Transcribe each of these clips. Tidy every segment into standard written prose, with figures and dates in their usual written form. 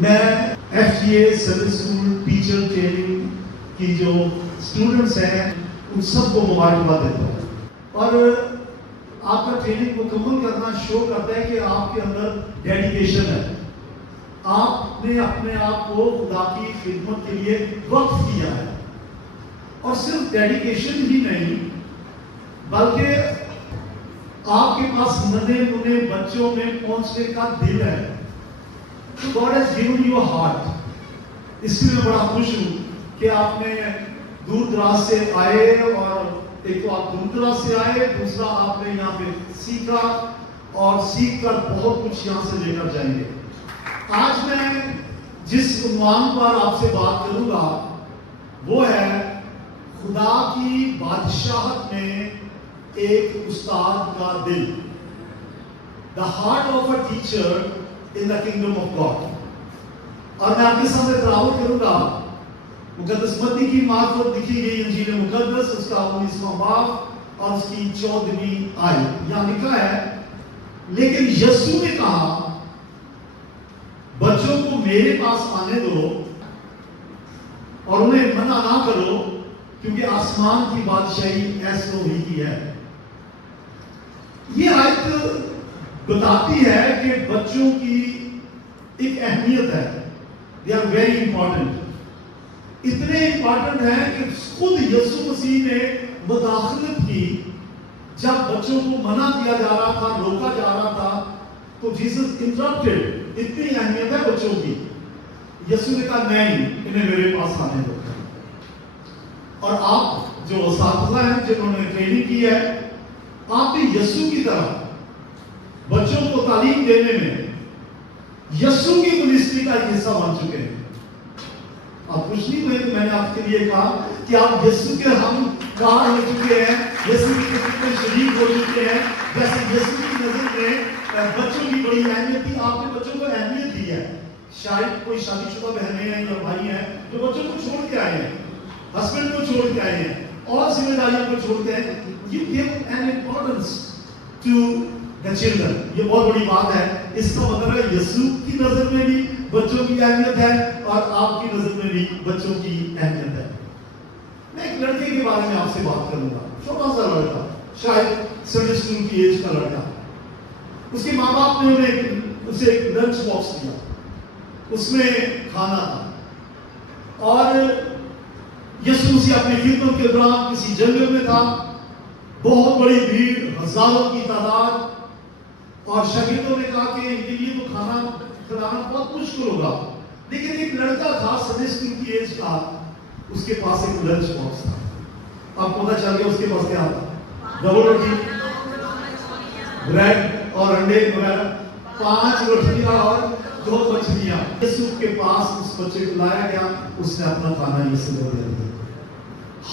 میں F G اے Sunday school teacher training کی جو اسٹوڈنٹس ہیں ان سب کو مبارکباد دیتا ہوں. اور آپ کا ٹریننگ مکمل کرنا شو کرتا ہے کہ آپ کے اندر ڈیڈیکیشن ہے. آپ نے اپنے آپ کو خدا کی خدمت کے لیے وقف کیا ہے. اور صرف ڈیڈیکیشن ہی نہیں بلکہ آپ کے پاس ننے منے بچوں میں پہنچنے کا دل ہے. So God has given you a heart. اس لیے میں بڑا خوش ہوں کہ آپ نے دور دراز سے آئے اور ایک تو آپ دور دراز سے آئے, دوسرا آپ نے یہاں پہ سیکھا اور سیکھ کر بہت کچھ یہاں سے لے کر جائیں گے. آج میں جس عنوان پر آپ سے بات کروں گا وہ ہے خدا کی بادشاہت میں ایک استاد کا دل. The heart of a teacher in the kingdom of God. اور میں آپ کے سامنے تلاوت کروں گا مقدس متی کی معرفت لکھی گئی انجیل مقدس اس کا 19واں باب اور اس کی 14ویں آیت. یہاں لکھا ہے, لیکن یسوع نے کہا بچوں کو میرے پاس آنے دو اور انہیں منع نہ کرو کیونکہ آسمان کی بادشاہی ایسوں ہی کی ہے. یہ آیت بتاتی ہے کہ بچوں کی ایک اہمیت ہے. They are very important. اتنے امپورٹنٹ ہیں کہ خود یسوع مسیح نے مداخلت کی. جب بچوں کو منع کیا جا رہا تھا, روکا جا رہا تھا, تو جیسس انٹرپٹڈ. اتنی اہمیت ہے بچوں کی. یسوع نے کہا نہیں, انہیں میرے پاس آنے دو. اور آپ جو اساتذہ ہیں جنہوں نے ٹریننگ کی ہے, آپ بھی یسوع کی طرح بچوں کو تعلیم دینے میں یسوع کی منسٹری کا ایک حصہ بن چکے ہیں. آپ خوش نہیں ہوئے کہ میں نے آپ کے لیے کہا کہ آپ یسوع کے ہم کار ہو چکے ہیں, یسوع کی خدمت میں شریک ہو چکے ہیں. جیسے یسوع کی نظر میں بچوں کی بڑی اہمیت تھی, آپ نے بچوں کو اہمیت دی ہے. شاید کوئی شادی شدہ بہنیں ہیں یا بھائی ہیں جو بچوں کو چھوڑ کے آئے ہیں, ہسبینڈ کو چھوڑ کے آئے ہیں اور ذمہ داریوں کو چھوڑ کے آئے. You give an importance to the children. یہ بہت بڑی بات ہے. اس کا مطلب ہے یسوع کی نظر میں بھی بچوں کی اہمیت ہے اور آپ کی نظر میں بھی بچوں کی اہمیت ہے. میں ایک لڑکے کے بارے میں آپ سے بات کروں گا. چھوٹا سا لڑکا, شاید سنڈے اسکول کی ایج کا لڑکا. اس کے ماں باپ نے اسے ایک لنچ باکس دیا, اس میں کھانا تھا. اور یسوع مسیح اپنی خدمت کے دوران کسی جنگل میں تھا, بہت بڑی بھیڑ, ہزاروں کی تعداد, اور شاگردوں نے کہا کہ ان کے لیے تو کھانا کھلانا بہت مشکل ہوگا. لیکن ایک لڑکا تھا سنڈے اسکول کی ایج کا, اس کے پاس ایک لنچ باکس تھا. آپ کو پتا چل گیا اس کے پاس کیا تھا؟ ڈبل روٹی, بریڈ اور انڈے وغیرہ, 5 روٹیاں اور 2 مچھلیاں. یسوع کے پاس اس بچے کو لایا گیا, اس نے اپنا کھانا یسوع کو دے دیا.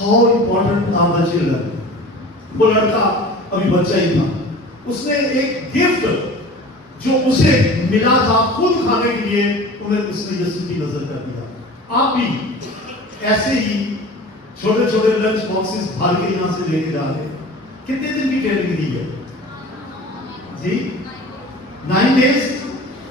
How important are the children. وہ لڑکا ابھی بچہ ہی تھا, اس نے ایک گفٹ جو اسے ملا تھا خود کھانے کے لیے, انہیں اس نے یسوع کی نظر کر دیا. آپ بھی ایسے ہی چھوٹے چھوٹے لنچ باکسز بھر کے یہاں سے لے کے جا رہے. کتنے دن کی ٹریننگ دی ہے جی؟ 9 days.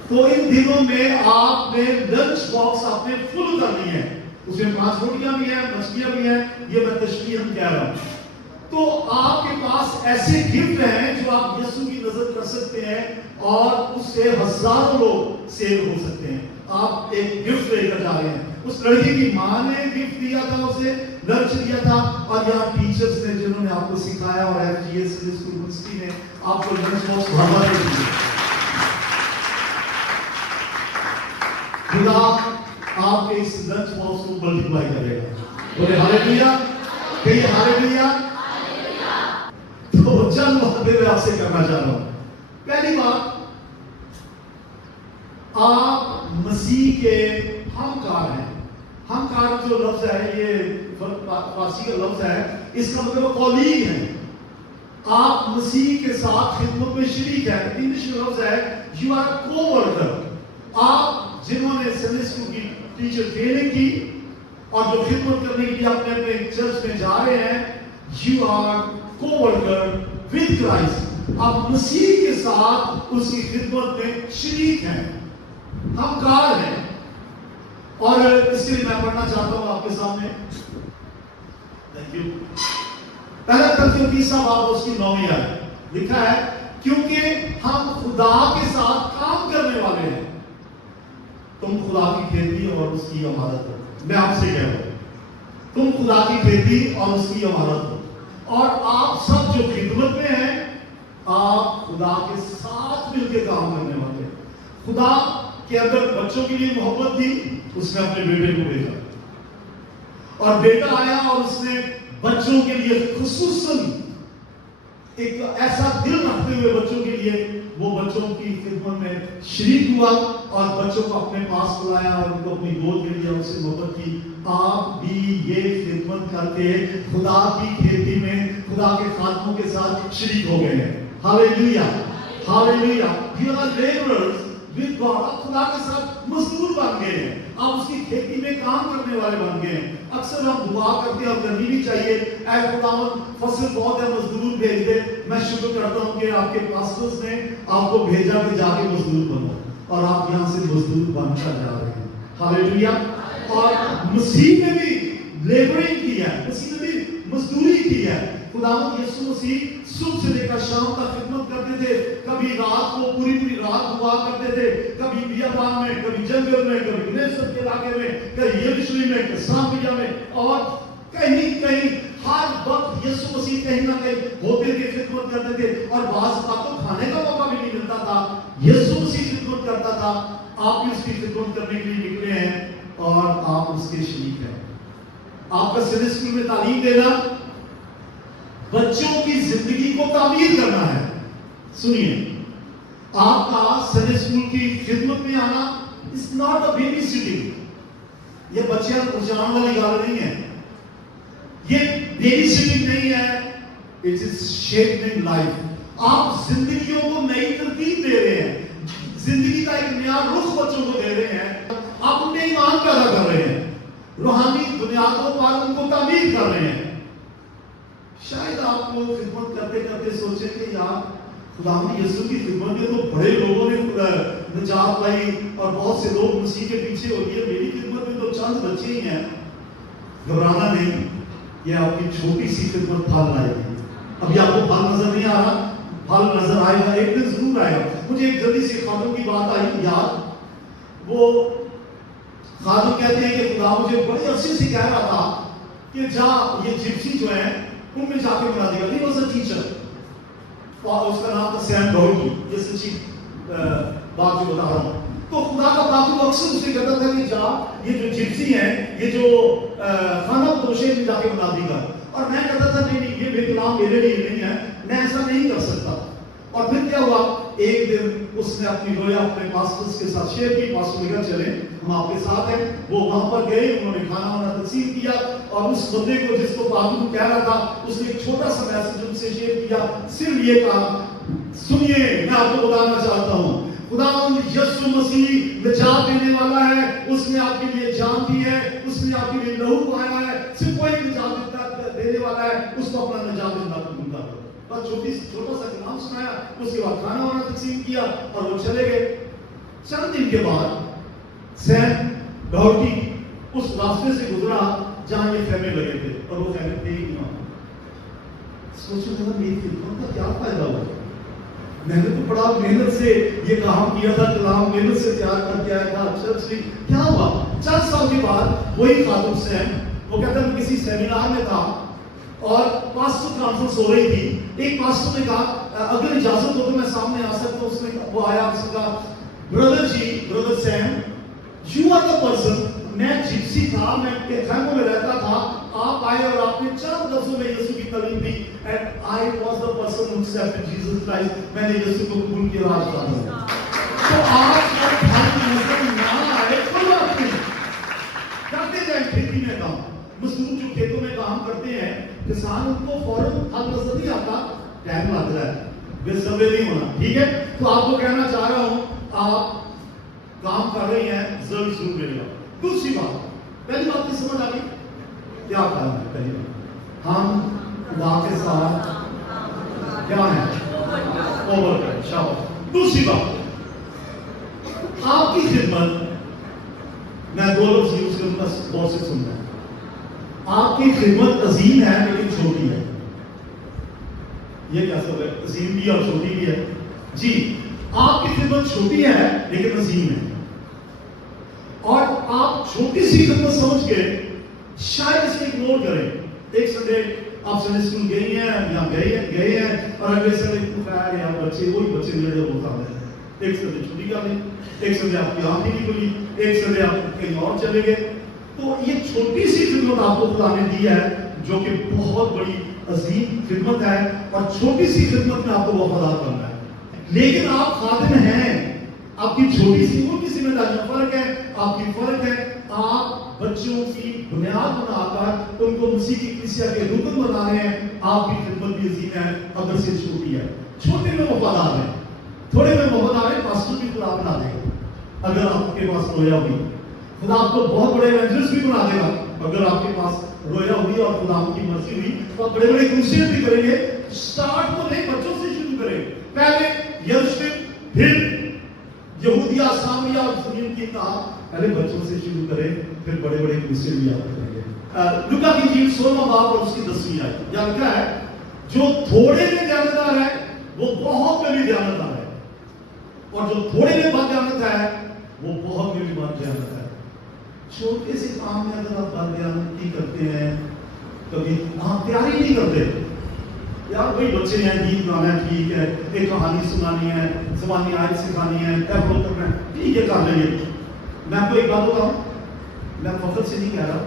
تو ان دنوں میں آپ نے لنچ باکس اپنے فل کرنی ہے. اس میں 5 روٹیاں بھی ہیں, مچھلیاں بھی ہیں, یہ میں تشبیہ کہہ رہا ہوں. تو آپ کے پاس ایسے گفٹ ہیں جو آپ یسوع کی نظر کر سکتے ہیں اور اس سے ہزاروں لوگ سیو ہو سکتے ہیں. آپ ایک گفٹ لے کر جا رہے ہیں. اس لڑکی کی ماں نے گفٹ دیا تھا, اسے لنچ دیا تھا, اور یہاں ٹیچرز نے جنہوں نے آپ کو سکھایا اور F G S school university نے آپ کو لنچ باکس بھروا دے دی. خدا آپ کے اس لنچ باکس کو ملٹیپلائی کرے گا. بولے ہاللیلویا, کہیے ہاللیلویا. تو چند باتیں میں آپ سے کرنا چاہ رہا ہوں. پہلی بات, آپ مسیح کے ہمکار ہیں. ہمکار جو لفظ ہے یہ فارسی کا لفظ ہے, اس کا مطلب کولیگ ہیں. آپ مسیح کے ساتھ خدمت میں شریک ہیں. انگلش میں لفظ ہے یو آر کو ورکر. آپ جنہوں نے سنڈے اسکول کی ٹیچر ٹریننگ کی اور جو خدمت کرنے کے لیے اپنے اپنے چرچ میں جا رہے ہیں, you are co-worker with Christ. آپ مسیح کے ساتھ اس کی خدمت میں شریک ہیں, ہمکار ہیں. اور اس لیے میں پڑھنا چاہتا ہوں آپ کے سامنے. Thank you. پہلا کرنتھیوں 30 باب اس کی 9 آیت لکھا ہے کیونکہ ہم خدا کے ساتھ کام کرنے والے ہیں. تم خدا کی کھیتی اور اس کی عمارت ہو. میں آپ سے کہہ رہا ہوں تم خدا کی کھیتی اور اس کی عمارت ہو. اور آپ سب جو خدمت میں ہیں آپ خدا کے ساتھ مل کے کام کرنے والے ہیں. خدا کے اندر بچوں کے لیے محبت تھی, اس نے اپنے بیٹے کو بھیجا اور بیٹا آیا اور اس نے بچوں کے لیے خصوصاً ایک ایسا دل رکھتے ہوئے بچوں کے لیے وہ بچوں کی خدمت میں شریک ہوا اور بچوں کو اپنے پاس بلایا اور ان کو اپنی گود میں لیا, ان سے محبت کی. آپ بھی یہ خدمت کر کے خدا کی کھیتی میں خدا کے خادموں کے ساتھ شریک ہو گئے ہیں. ہاللیلویا ہاللیلویا. You are laborers with God. آپ خدا کے ساتھ مزدور بن گئے ہیں, آپ اس کی کھیتی میں کام کرنے والے بن گئے ہیں. اکثر ہم دعا کرتے ہیں اور کرنی بھی چاہیے, اے خداوند فصل بہت ہے مزدور بھیج دے. میں شکر کرتا ہوں کہ آپ کے پاسٹرز نے آپ کو بھیجا کہ جا کے مزدور بنو اور آپ یہاں سے مزدور بن کر جا رہے ہیں. ہاللیلویا. اور مسیح نے بھی لیبرنگ کی ہے, مسیح نے بھی مزدوری کی ہے. خداوند یسوع مسیح صبح سے لے کر شام تک خدمت کرتے تھے. کبھی رات کو پوری رات دعا کرتے تھے, کبھی بیابان میں, کبھی جنگل میں, کبھی نیسر کے علاقے میں, کبھی یروشلم میں, کبھی سامریا میں, اور کہیں ہر وقت یسوع مسیح کہیں نہ کہیں ہوتے تھے, خدمت کرتے تھے. اور بعض بات تو کھانے کا موقع بھی نہیں ملتا تھا, یسوع مسیح خدمت کرتا تھا. آپ بھی اس کی خدمت کرنے کے لیے نکلے ہیں اور آپ اس کے شریک ہیں. آپ کا سنڈے اسکول میں تعلیم دینا بچوں کی زندگی کو تعمیر کرنا ہے. سنیے, آپ کا سنڈے اسکول کی خدمت میں آنا is not a baby sitting. یہ بچیاں پہنچانے والی گال نہیں ہے, یہ بیبی سٹنگ نہیں ہے, اٹ از شیپنگ لائف. آپ زندگیوں کو نئی ترتیب دے رہے ہیں, زندگی کا ایک نیا رخ بچوں کو دے رہے ہیں. آپ ان میں ایمان پیدا کر رہے ہیں, روحانی بنیادوں پر ان کو تعمیر کر رہے ہیں. شاید آپ کو خدمت کرتے کرتے سوچیں کہ یار خداوند یسوع کی خدمت میں تو بڑے لوگوں نے نجات پائی اور بہت سے لوگ مسیح کے پیچھے ہو گئے, میری خدمت میں تو چند بچے ہی ہیں. گھبرانا نہیں, یہ آپ کی چھوٹی سی خدمت پھل لائے گی. ابھی آپ کو پھل نظر نہیں آ رہا, پھل نظر آئے گا, ایک دن ضرور آئے گا. مجھے ایک جلدی سے خادم کی بات آئی یاد. وہ خادم کہتے ہیں کہ خدا مجھے بڑے عرصے سے کہہ رہا تھا کہ جا یہ جپسی جو ہے ان میں جا کے بنا دے گا. ہی واز اے ٹیچر, اس کا نام تھا سیم ڈاؤٹی. یہ سچی بات جو بتا رہا ہوں. تو خدا کا باقی اکثر اسے کہتا تھا کہ جا یہ جو جپسی ہیں, یہ جو خانہ بدوشے میں جا کے بنا دے گا. اور میں کہتا تھا نہیں یہ بے کلام میرے لیے نہیں ہے, میں ایسا نہیں کر سکتا. اور پھر کیا ہوا, ایک دن اس نے اپنی رویا اپنے پاسٹرز کے ساتھ شیئر کی. پاسٹر نے کہا چلیں ہم آپ کے ساتھ ہیں. وہ وہاں پر گئے, انہوں نے کھانا وانا تقسیم کیا اور اس بندے کو جس کو پاگل کہہ رہا تھا اس نے ایک چھوٹا سا میسج ان سے شیئر کیا. صرف یہ کہا, سنیے میں آپ کو بتانا چاہتا ہوں خداوند یسوع مسیح نجات دینے والا ہے, اس نے آپ کے لیے جان دی ہے, اس نے آپ کے لیے لہو بہایا ہے. صرف کوئی نجات دینے والا ہے, اس کو اپنا نجات دینا قبول کر. بس چھوٹا سا کلام سنایا, اس کے بعد کھانا وانا تقسیم کیا اور وہ چلے گئے. چند دن کے بعد سیم ڈاؤٹی اس راستے سے گزرا جہاں یہ خیمے لگے تھے اور وہ خیمے تھے ہی نہیں. سوچو تھا میری خدمت کا کیا فائدہ ہوا, میں نے تو بڑا محنت سے یہ کام کیا تھا, کلام محنت سے تیار کر کے آیا تھا, چرچ سے کیا ہوا. چند سال کے بعد وہی خادم سیم, وہ کہتا ہے میں کسی سیمینار میں تھا اور پاسٹر کانفرنس ہو رہی تھی. ایک پاسٹر نے کہا اگر اجازت ہو تو میں سامنے آ سکتا ہوں. اس نے وہ آیا, اس نے کہا brother ji, brother Sam, you are the person. میں جپسی تھا, میں خیموں میں رہتا تھا, آپ آئے اور آپ نے چند لفظوں میں یسوع کی تعلیم دی. And I was the person who accepted Jesus Christ. میں نے یسوع کو قبول کیا, راج پایا. تو آپ کو پھل نظر نہ آئے کوئی بات نہیں, کرتے جائیں کھیتی میں کام. مزدور جو کھیتوں میں کام کرتے ہیں, کسان ان کو فوراً پھل نظر نہیں آتا, ٹائم لگ رہا ہے, بے صبر نہیں ہونا. ٹھیک ہے, تو آپ کو کہنا چاہ رہا ہوں آپ کام کر رہے ہیں, ضرور ملے گا. دوسری بات, پہلی بات کی سمجھ آ گئی کیا کہنا ہے. پہلی بات ہم خدا کے ساتھ کیا ہے, اوور کریں. شاباش. دوسری بات, آپ کی خدمت میں دو لفظ یوز کروں گا، بہت سے سننا ہے. آپ کی خدمت عظیم ہے لیکن چھوٹی ہے. یہ کیا سب ہے؟ عظیم بھی اور چھوٹی بھی ہے. جی، آپ کی خدمت چھوٹی ہے لیکن عظیم ہے. اور آپ چھوٹی سی خدمت سمجھ کے شاید اس کو اگنور کریں. ایک سنڈے آپ سنڈے اسکول گئی ہیں یا گئے ہیں اور اگلے سنڈے خیر یا بچے وہی بچے میرے ہوتا ہے. ایک سنڈے چھٹی کر لی، ایک سنڈے آپ کی آنکھ نہیں کھلی، ایک سنڈے آپ کہیں اور چلے گئے. تو یہ چھوٹی سی خدمت آپ کو خدا نے دی ہے جو کہ بہت بڑی عظیم خدمت ہے، اور چھوٹی سی خدمت میں آپ کو وفادار کرنا ہے. لیکن آپ خادم ہیں، آپ کی چھوٹی سی ان کی ذمہ داریاں فرق ہے، آپ کی فرق ہے. آپ بچوں کی بنیاد بنا کر ان کو مسیح کی کلیسیا کے رکن بنا رہے ہیں. آپ کی خدمت بھی عظیم ہے اگر سے چھوٹی ہے. چھوٹے میں وفادار ہیں، تھوڑے میں وفادار ہیں. پاسٹر بھی خدا بنا دے گا اگر آپ کے پاس رویا ہوئی. خدا آپ کو بہت بڑے ایونجرس بھی بنا دے گا اگر آپ کے پاس رویا ہوئی اور خدا کی مرضی ہوئی تو آپ بڑے بڑے کروسیڈ بھی کریں گے. سٹارٹ تو نہیں، بچوں سے شروع کریں. پہلے یروشلم، پھر یہودیہ، سامریہ اور زمین کی انتہا. پہلے بچوں سے شروع کریں، پھر بڑے بڑے کروسیڈ بھی آپ کریں گے. لوکا کی انجیل 16واں باب اور اس کی 10ویں آیت یہاں لکھا ہے، جو تھوڑے میں دیانتدار ہے وہ بہت میں بھی دیانتدار ہے، اور جو تھوڑے میں بد دیانت ہے وہ بہت میں بھی بد دیانت ہے. چھوٹے سے کام میں اگر آپ بد دیانتی کرتے ہیں، کبھی آپ تیاری نہیں کرتے. یار بھائی بچے ہیں، گیت گانا ہے، ٹھیک ہے، ایک کہانی سنانی ہے، زبانی آیت سکھانی ہے، ٹیبلو کرنا ہے، ٹھیک ہے کر لیں گے. میں آپ کو ایک بات بتاؤں، میں فخر سے نہیں کہہ رہا،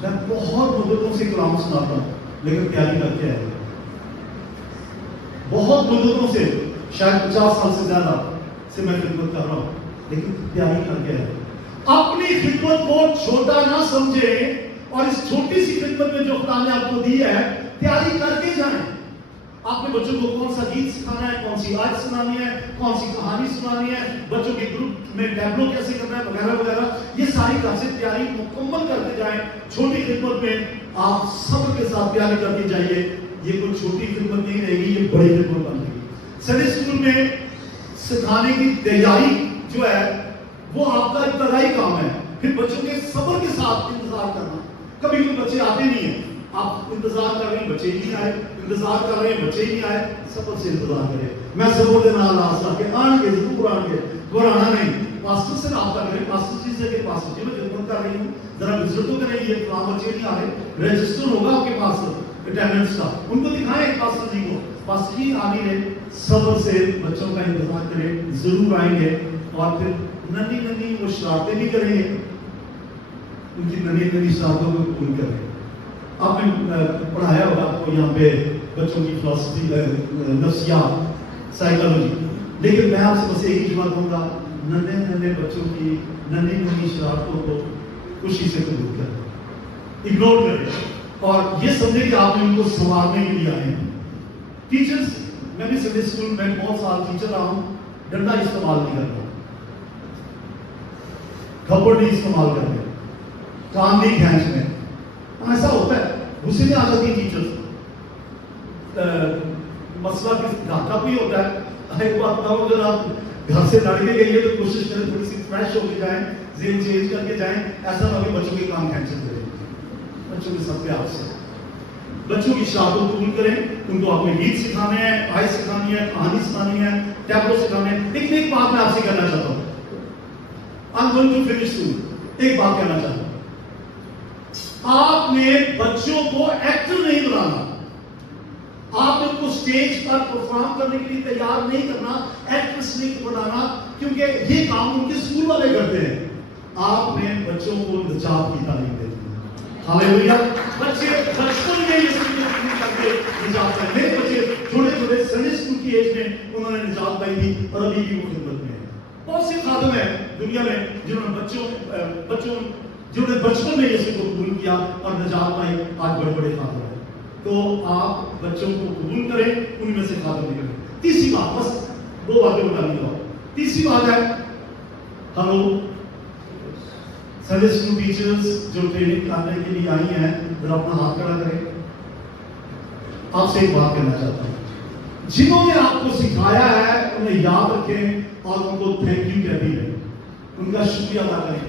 میں بہت بزرگوں سے کلام سناتا ہوں لیکن تیاری کر کے آئے. بہت بزرگوں سے، شاید 50 سال سے زیادہ سے میں خدمت کر رہا ہوں لیکن تیاری کر کے آئے. اپنی خدمت کو چھوٹا نہ سمجھیں، اور اس چھوٹی سی خدمت میں جو خدا نے آپ کو دی ہے تیاری کر کے جائیں. آپ نے بچوں کو کون سا گیت سکھانا ہے، کون سی آیت سنانی ہے، کون سی کہانی سنانی ہے، بچوں کے گروپ میں ٹیبلو کیسے کرنا ہے وغیرہ وغیرہ، یہ ساری کلاسیں تیاری مکمل کرتے جائیں. چھوٹی خدمت میں آپ صبر کے ساتھ تیاری کرتے جائیے. یہ کوئی چھوٹی خدمت نہیں رہے گی، یہ بڑی خدمت بن گئی. سنڈے اسکول میں سکھانے کی تیاری جو ہے وہ آپ کا ابتدائی کام ہے. پھر بچوں کے صبر کے ساتھ انتظار کرنا. کبھی کوئی بچے آتے نہیں ہیں، آپ انتظار کر رہے ہیں بچے ہی نہیں آئے، انتظار کر رہے ہیں بچے ہی نہیں آئے. صبر سے انتظار کریں. میں صبر کے نال آسا کہ آن کے ضرور آن کے گھبرانا نہیں. پاسٹر سے رابطہ کریں، پاسٹر جی سے کہ پاسٹر جی میں خدمت کر رہی ہوں، ذرا وزٹ تو کریں. یہ فلاں بچے نہیں آ رہے، رجسٹر ہوگا آپ کے پاس اٹینڈنس کا، ان کو دکھائیں پاسٹر جی کو، پاسٹر جی آ نہیں رہے. صبر سے بچوں کا انتظار کریں، ضرور آئیں گے. اور پھر ننھی ننھی وہ شرارتیں بھی کریں گے، ان کی ننھی ننھی شرارتوں کو پوری کریں. آپ نے پڑھایا ہوگا آپ کو یہاں پہ بچوں کی فلسفی، نفسیات، سائیکالوجی. لیکن میں آپ سے بس ایک ہی بات کہوں گا، ننھے ننھے بچوں کی ننھی ننھی شرارتوں کو خوشی سے قبول کریں، اگنور کریں، اور یہ سمجھیں کہ آپ نے ان کو سنوارنے کے لیے آئے ہیں. ٹیچرز، میں بھی سنڈے اسکول میں بہت سال ٹیچر رہا ہوں. ڈنڈا استعمال نہیں کرتا، تھپڑ نہیں استعمال کرتے، کان نہیں کھینچنے. ایسا ہوتا ہے، غصے میں آ جاتی ہے ٹیچرز. مسئلہ کس گھر کا بھی ہوتا ہے. ایک بات بتاؤ، اگر آپ گھر سے لڑ کے گئی ہے تو کوشش کریں تھوڑی سی فریش ہو کے جائیں، ذہن چینج کر کے جائیں. ایسا نہ کہ بچوں کے کام کھینچتے رہیں. بچوں کے سب پہ آپ سے بچوں کی شرارتوں کو قبول کریں. ان کو اپنے گیت سکھانے ہیں، آیت سکھانی ہے، کہانی سکھانی ہے، ٹیبلو سکھانے ہیں. لیکن ایک بات میں آپ سے کہنا چاہتا ہوں، I'm going to finish soon. ایک بات کہنا چاہتا ہوں، آپ نے بچوں کو ایکٹر نہیں بنانا. آپ نے ان کو اسٹیج پر پرفارم کرنے کے لیے تیار نہیں کرنا، ایکٹریس نہیں بنانا، کیونکہ یہ کام ان کے اسکول والے کرتے ہیں. آپ نے بچوں کو نجات کی تعلیم دینی ہے. ہاللیلویا. بچے بچپن میں یہ کرتے نجات پائی. میرے بچے چھوٹے چھوٹے سنڈے اسکول کی ایج میں انہوں نے نجات پائی تھی اور ابھی بھی وہ خدمت میں ہے. بہت سے خادم ہیں دنیا میں جنہوں نے جنہوں نے بچپن میں یسوع کو قبول کیا اور نجات پائی، آج بڑے بڑے خادم ہیں. تو آپ بچوں کو قبول کریں، ان میں سے خادم نکلیں. تیسری بات، بس 2 باتیں بتانی ہوں. تیسری بات ہے، ہلو سنڈے اسکول ٹیچرز جو ٹریننگ کرنے کے لیے آئی ہیں، ذرا اپنا ہاتھ کھڑا کریں. آپ سے ایک بات کہنا چاہتا ہوں، جنہوں نے آپ کو سکھایا ہے انہیں یاد رکھیں اور ان کو تھینک یو کہتی ہے، ان کا شکریہ ادا کریں.